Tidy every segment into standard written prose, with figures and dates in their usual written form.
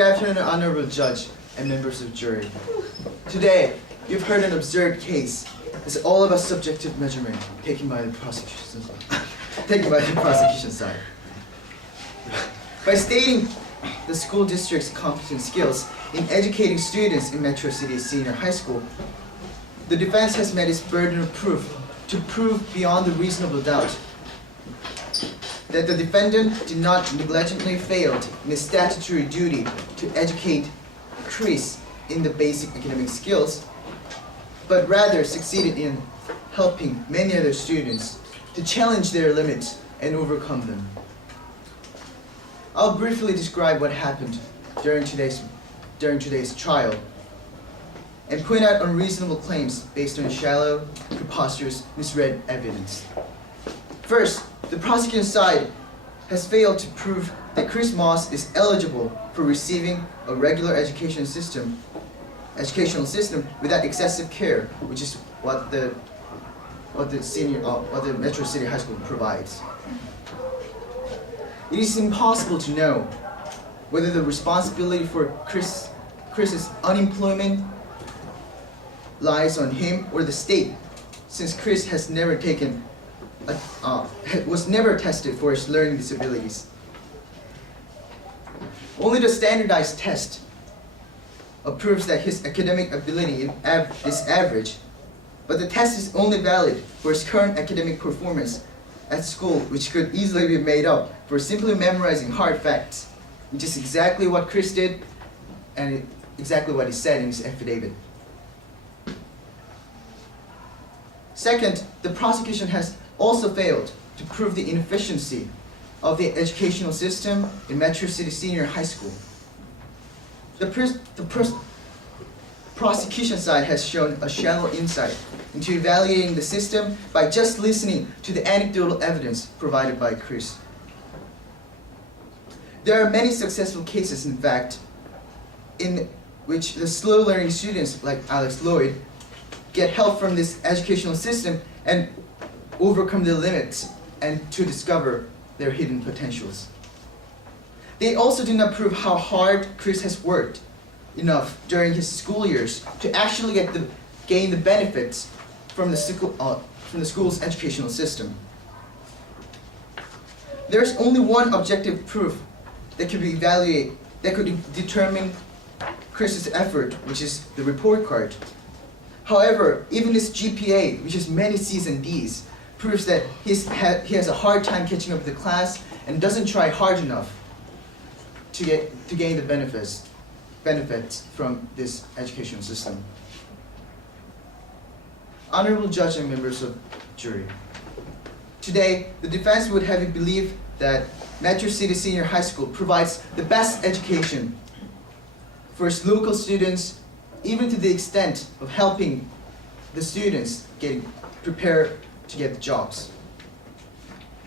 afternoon, honorable judge and members of jury. Today, you've heard an absurd case. It's all about subjective measurement taken by the prosecution side. By stating the school district's competent skills in educating students in Metro City Senior High School, the defense has met its burden of proof to prove beyond a reasonable doubt that the defendant did not negligently fail in his statutory duty to educate Chris in the basic academic skills, but rather succeeded in helping many other students to challenge their limits and overcome them. I'll briefly describe what happened during today's trial and point out unreasonable claims based on shallow, preposterous, misread evidence. First, the prosecution side has failed to prove that Chris Moss is eligible for receiving a regular educational system without excessive care, which is what the Metro City High School provides. It is impossible to know whether the responsibility for Chris's unemployment lies on him or the state, since Chris has never was never tested for his learning disabilities. Only the standardized test proves that his academic ability is average, but the test is only valid for his current academic performance at school, which could easily be made up for simply memorizing hard facts, which is exactly what Chris did and exactly what he said in his affidavit. Second, the prosecution has also failed to prove the inefficiency of the educational system in Metro City Senior High School. The prosecution side has shown a shallow insight into evaluating the system by just listening to the anecdotal evidence provided by Chris. There are many successful cases, in fact, in which the slow learning students like Alex Lloyd get help from this educational system and overcome their limits and to discover their hidden potentials. They also do not prove how hard Chris has worked enough during his school years to actually gain the benefits from the school's educational system. There is only one objective proof that could determine Chris's effort, which is the report card. However, even his GPA, which is many C's and D's, proves that he has a hard time catching up with the class and doesn't try hard enough to gain the benefits from this educational system. Honorable judge and members of jury, today the defense would have you believe that Metro City Senior High School provides the best education for its local students, even to the extent of helping the students get prepared to get the jobs.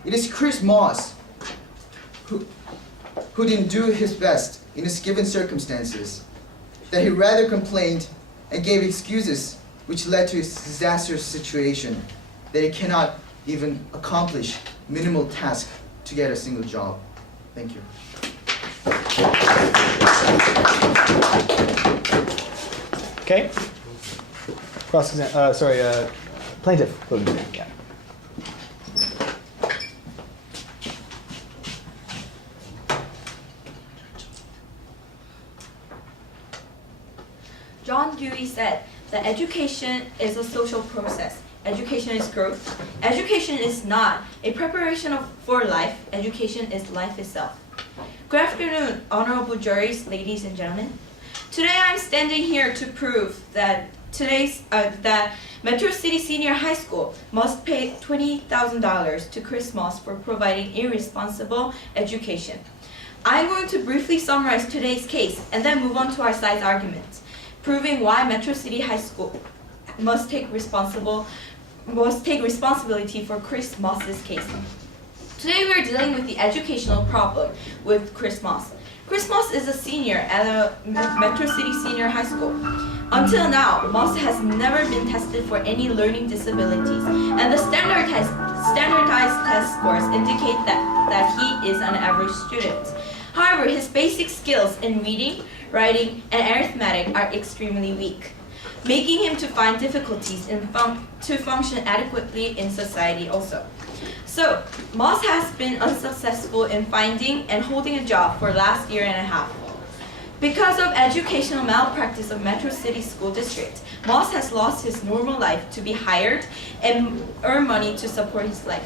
It is Chris Moss who didn't do his best in his given circumstances, that he rather complained and gave excuses which led to his disastrous situation, that he cannot even accomplish minimal tasks to get a single job. Thank you. Okay. Plaintiff. Yeah. John Dewey said that education is a social process. Education is growth. Education is not a preparation for life. Education is life itself. Good afternoon, honorable juries, ladies and gentlemen. Today I'm standing here to prove that that Metro City Senior High School must pay $20,000 to Chris Moss for providing irresponsible education. I'm going to briefly summarize today's case and then move on to our side's arguments, proving why Metro City High School must take responsibility for Chris Moss's case. Today we are dealing with the educational problem with Chris Moss. Chris Moss is a senior at a Metro City Senior High School. Until now, Moss has never been tested for any learning disabilities, and the standardized test scores indicate that he is an average student. However, his basic skills in reading, writing, and arithmetic are extremely weak, making him to find difficulties to function adequately in society also. So, Moss has been unsuccessful in finding and holding a job for last year and a half. Because of educational malpractice of Metro City School District, Moss has lost his normal life to be hired and earn money to support his life.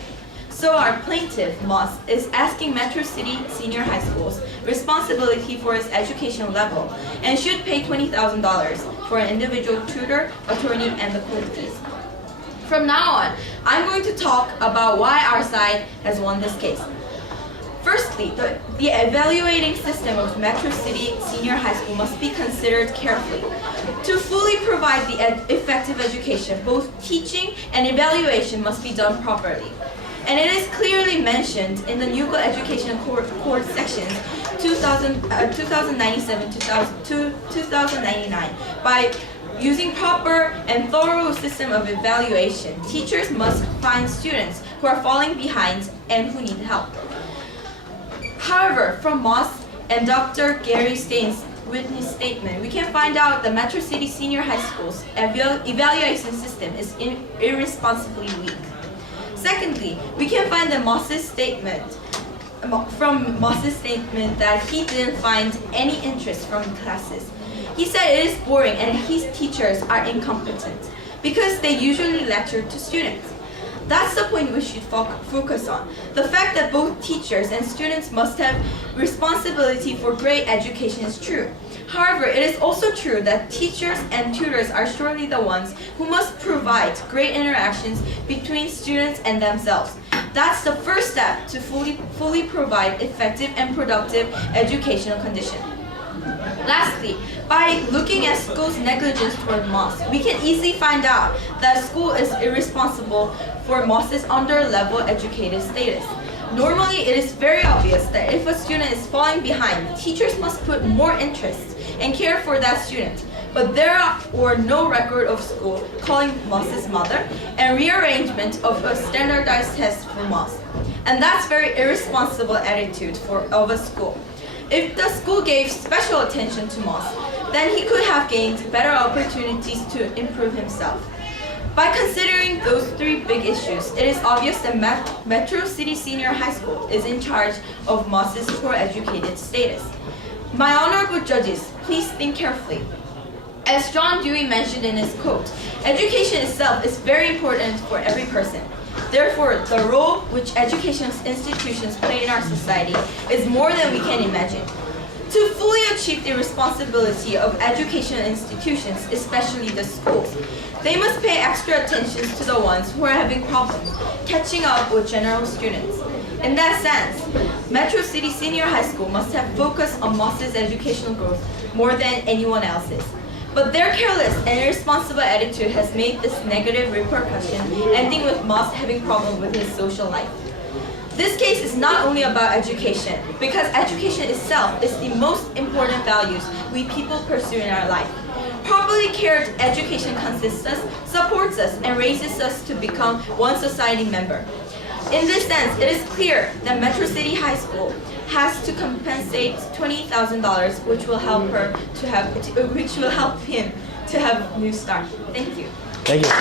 So our plaintiff, Moss, is asking Metro City Senior High School's responsibility for his educational level and should pay $20,000 for an individual tutor, attorney, and the court fees. From now on, I'm going to talk about why our side has won this case. Firstly, the evaluating system of Metro City Senior High School must be considered carefully. To fully provide the effective education, both teaching and evaluation must be done properly. And it is clearly mentioned in the New Education Code sections 2097 to 2099. By using proper and thorough system of evaluation, teachers must find students who are falling behind and who need help. However, from Moss and Dr. Gary Stain's witness statement, we can find out the Metro City Senior High School's evaluation system is irresponsibly weak. Secondly, we can find the Moss's statement that he didn't find any interest from classes. He said it is boring and his teachers are incompetent because they usually lecture to students. That's the point we should focus on. The fact that both teachers and students must have responsibility for great education is true. However, it is also true that teachers and tutors are surely the ones who must provide great interactions between students and themselves. That's the first step to fully provide effective and productive educational condition. Lastly, by looking at school's negligence toward Moss, we can easily find out that school is irresponsible for Moss's under-level educated status. Normally, it is very obvious that if a student is falling behind, teachers must put more interest and care for that student. But there were no record of school calling Moss's mother and rearrangement of a standardized test for Moss. And that's very irresponsible attitude of a school. If the school gave special attention to Moss, then he could have gained better opportunities to improve himself. By considering those three big issues, it is obvious that Metro City Senior High School is in charge of Moss's poor educated status. My honorable judges, please think carefully. As John Dewey mentioned in his quote, education itself is very important for every person. Therefore, the role which education institutions play in our society is more than we can imagine. To fully achieve the responsibility of educational institutions, especially the schools, they must pay extra attention to the ones who are having problems catching up with general students. In that sense, Metro City Senior High School must have focused on Moss's educational growth more than anyone else's. But their careless and irresponsible attitude has made this negative repercussion, ending with Moss having problems with his social life. This case is not only about education, because education itself is the most important values we people pursue in our life. Properly cared education consists us, supports us, and raises us to become one society member. In this sense, it is clear that Metro City High School has to compensate $20,000, which will help him to have a new start. Thank you. Thank you.